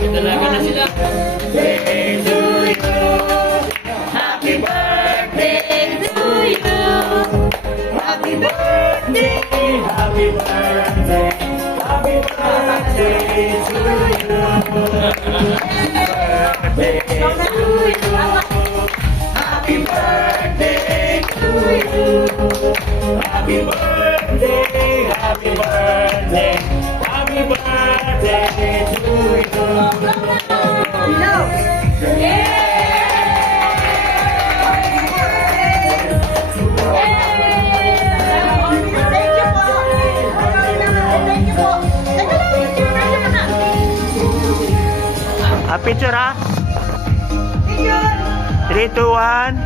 Dalaga na sila. Birthday to you. Happy birthday to you. Happy birthday. Happy birthday. Happy birthday to you. Birthday to you. Happy birthday to you. Happy birthday. Happy birthday. Happy birthday to you. Picture ha? 3, 2, 1.